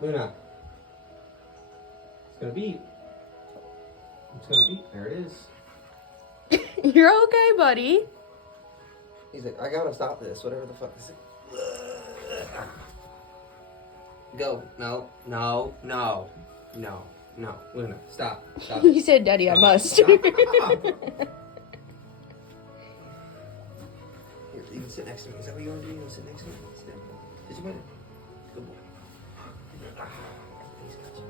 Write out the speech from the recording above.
Luna. It's gonna beep. It's gonna beep. There it is. You're okay, buddy. He's like, I gotta stop this. Whatever the fuck this is. Go. No. No. No. No. No. Luna, stop. Stop He it. said, Daddy, I must. Stop. Here, you can sit next to me. Is that what you want to do? You want to sit next to me? Sit down. Sit your butt in. Good boy. He's got you.